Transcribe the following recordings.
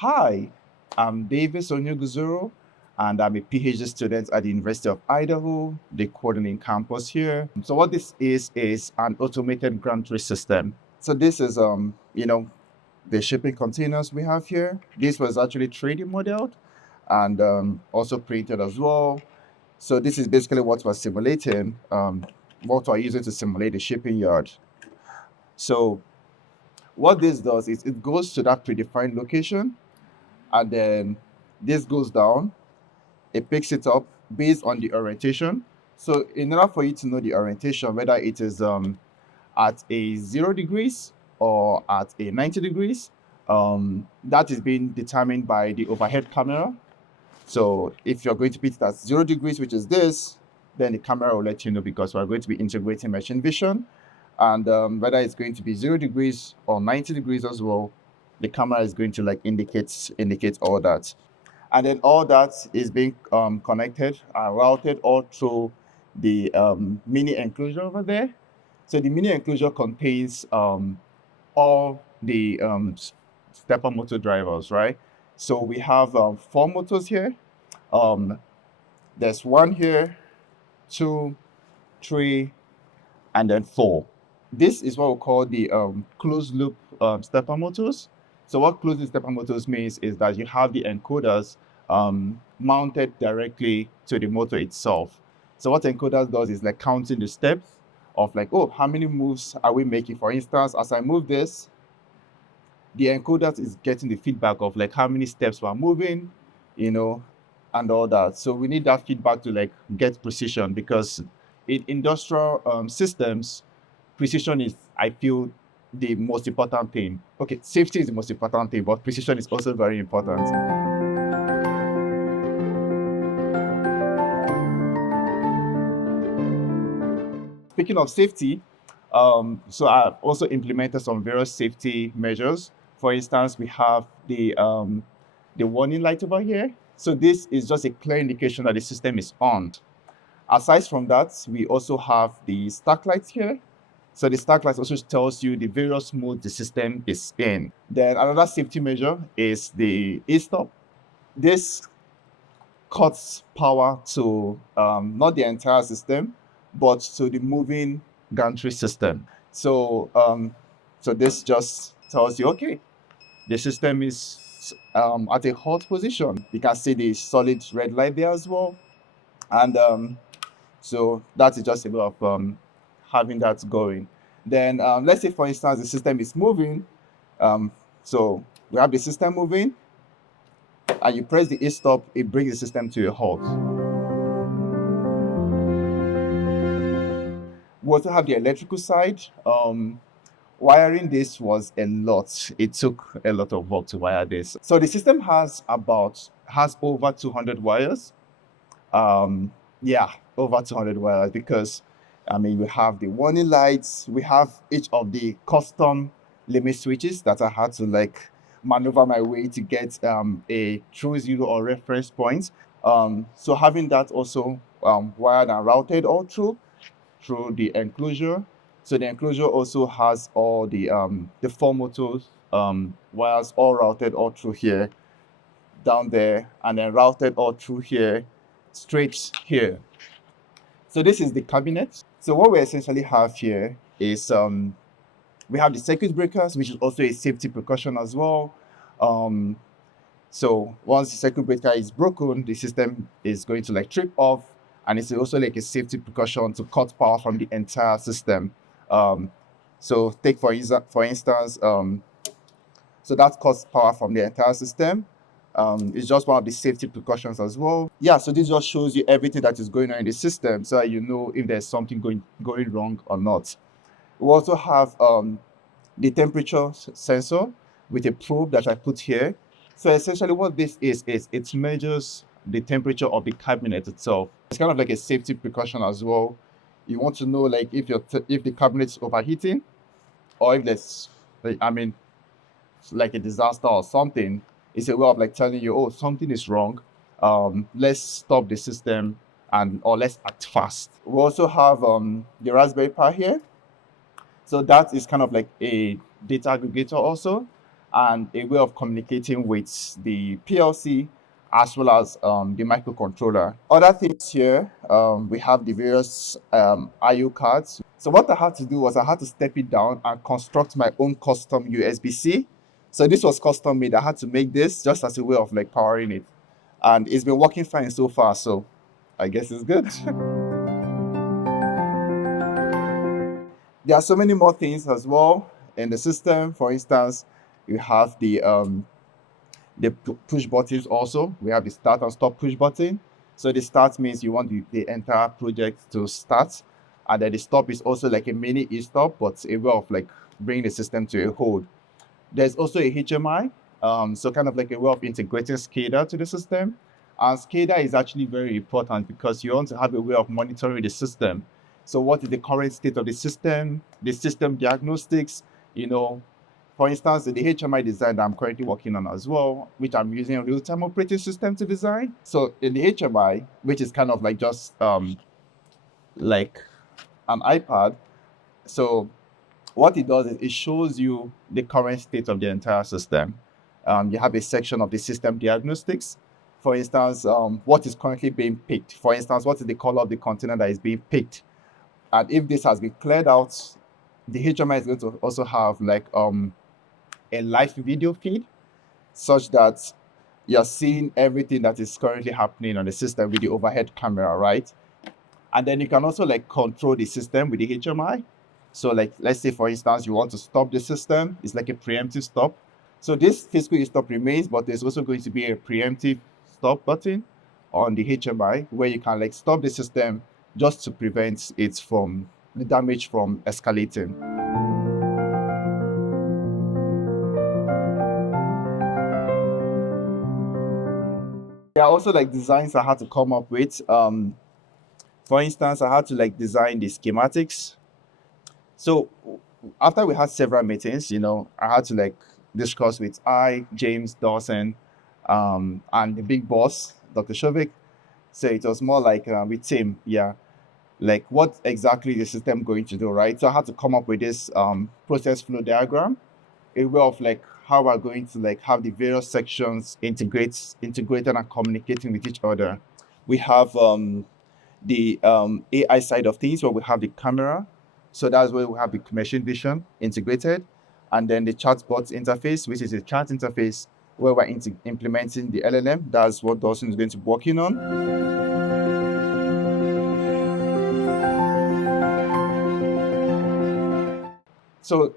Hi, I'm David Onyeguzoro, and I'm a PhD student at the University of Idaho, the coordinating campus here. So what this is an automated gantry system. So this is the shipping containers we have here. This was actually 3D modeled and also printed as well. So this is basically what we're simulating, what we're using to simulate the shipping yard. So what this does is it goes to that predefined location, and then this goes down. It picks it up based on the orientation. So in order for you to know the orientation, whether it is at a 0 degrees or at a 90 degrees, that is being determined by the overhead camera. So if you're going to put it at 0 degrees, which is this, then the camera will let you know, because we're going to be integrating machine vision. And whether it's going to be 0 degrees or 90 degrees as well, the camera is going to like indicate all that. And then all that is being connected and routed all through the mini enclosure over there. So the mini enclosure contains all the stepper motor drivers, right? So we have 4 motors here. Um, there's one here, two, three, and then 4. This is what we call the closed loop stepper motors. So what closed loop stepper motors means is that you have the encoders mounted directly to the motor itself. So what encoders does is like counting the steps of like, oh, how many moves are we making? For instance, as I move this, the encoder is getting the feedback of like how many steps we're moving, and all that. So we need that feedback to like get precision, because in industrial systems, precision is, I feel, the most important thing. Okay, safety is the most important thing, but precision is also very important. Speaking of safety, so I've also implemented some various safety measures. For instance, we have the warning light over here. So this is just a clear indication that the system is on. Aside from that, we also have the stack lights here. So the stack lights also tells you the various modes the system is in. Then another safety measure is the e-stop. This cuts power to not the entire system, but to the moving gantry system. So this just tells you, okay, the system is at a hot position. You can see the solid red light there as well. And so that is just a way of having that going. Then let's say, for instance, the system is moving. So we have the system moving, and you press the e-stop, it brings the system to a halt. We also have the electrical side. Wiring this was a lot. It took a lot of work to wire this. So the system has over 200 wires. Yeah, over 200 wires, because we have the warning lights, we have each of the custom limit switches that I had to like maneuver my way to get a true zero or reference point. So having that also wired and routed all through the enclosure. So the enclosure also has all the 4 motors wires all routed all through here, down there, and then routed all through here, straight here. So this is the cabinet. So what we essentially have here is we have the circuit breakers, which is also a safety precaution as well. So once the circuit breaker is broken, the system is going to like trip off, and it's also like a safety precaution to cut power from the entire system. So take for instance, so that cuts power from the entire system. It's just one of the safety precautions as well. Yeah, so this just shows you everything that is going on in the system, so that you know if there's something going wrong or not. We also have the temperature sensor with a probe that I put here. So essentially what this is it measures the temperature of the cabinet itself. It's kind of like a safety precaution as well. You want to know like if the cabinet is overheating, or if there's like a disaster or something. It's a way of like telling you, oh, something is wrong. Let's stop the system, or let's act fast. We also have the Raspberry Pi here. So that is kind of like a data aggregator also. and a way of communicating with the PLC as well as the microcontroller. Other things here, we have the various IO cards. So what I had to do was I had to step it down and construct my own custom USB-C. So this was custom made. I had to make this just as a way of like powering it. And it's been working fine so far. So I guess it's good. There are so many more things as well in the system. For instance, you have the push buttons also. We have the start and stop push button. So the start means you want the entire project to start. And then the stop is also like a mini e-stop, but a way of like bringing the system to a hold. There's also a HMI, so kind of like a way of integrating SCADA to the system. And SCADA is actually very important because you want to have a way of monitoring the system. So what is the current state of the system diagnostics, you know, for instance, the HMI design that I'm currently working on as well, which I'm using a real-time operating system to design. So in the HMI, which is kind of like just like an iPad, so what it does is it shows you the current state of the entire system. You have a section of the system diagnostics. For instance, what is currently being picked. For instance, what is the color of the container that is being picked? And if this has been cleared out, the HMI is going to also have like a live video feed such that you're seeing everything that is currently happening on the system with the overhead camera, right? And then you can also like control the system with the HMI. So like, let's say for instance, you want to stop the system. It's like a preemptive stop. So this physical stop remains, but there's also going to be a preemptive stop button on the HMI where you can like stop the system just to prevent it from the damage from escalating. There are also like designs I had to come up with. For instance, I had to like design the schematics. So after we had several meetings, I had to like discuss with James Dawson, and the big boss, Dr. Shovik. So it was more like with Tim, yeah, like what exactly the system going to do, right? So I had to come up with this process flow diagram, a way of like how we're going to like have the various sections integrated and communicating with each other. We have the AI side of things where we have the camera. So that's where we have the machine vision integrated. And then the chatbot interface, which is a chat interface where we're implementing the LLM. That's what Dawson is going to be working on. So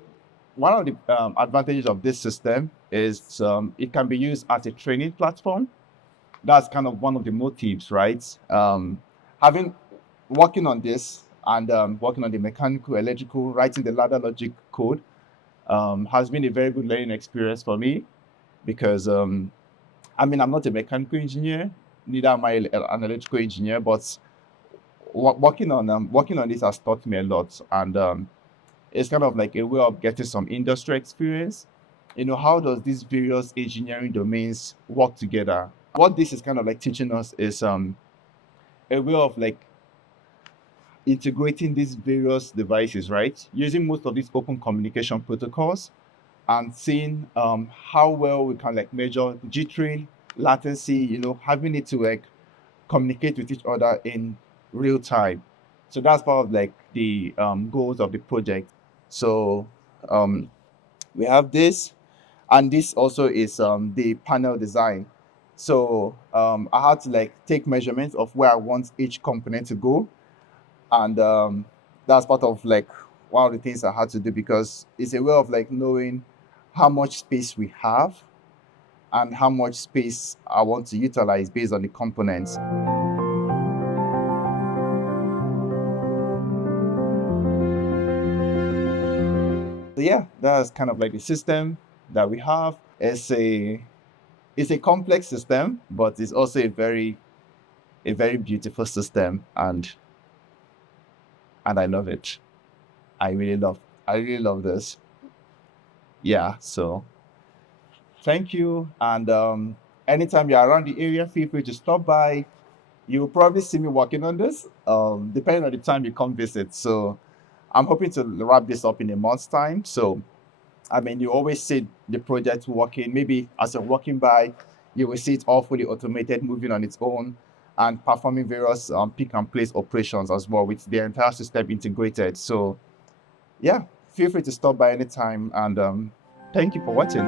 one of the advantages of this system is it can be used as a training platform. That's kind of one of the motives, right? Having working on this and working on the mechanical, electrical, writing the ladder logic code has been a very good learning experience for me because I'm not a mechanical engineer, neither am I an electrical engineer, but working on this has taught me a lot, and it's kind of like a way of getting some industry experience. How does these various engineering domains work together? What this is kind of like teaching us is a way of like integrating these various devices, right? Using most of these open communication protocols and seeing how well we can like measure jittering, latency, having it to like communicate with each other in real time. So that's part of like the goals of the project. So we have this, and this also is the panel design. So I had to like take measurements of where I want each component to go, and that's part of like one of the things I had to do because it's a way of like knowing how much space we have and how much space I want to utilize based on the components. So yeah, that's kind of like the system that we have. It's a complex system, but it's also a very beautiful system, and I love it. I really love this. Yeah, so thank you. And anytime you're around the area, feel free to stop by. You'll probably see me working on this, depending on the time you come visit. So I'm hoping to wrap this up in a month's time. So I mean, you always see the project working. Maybe as you're walking by, you will see it all fully automated, moving on its own, and performing various pick and place operations as well with the entire system integrated. So, yeah, feel free to stop by anytime. And thank you for watching.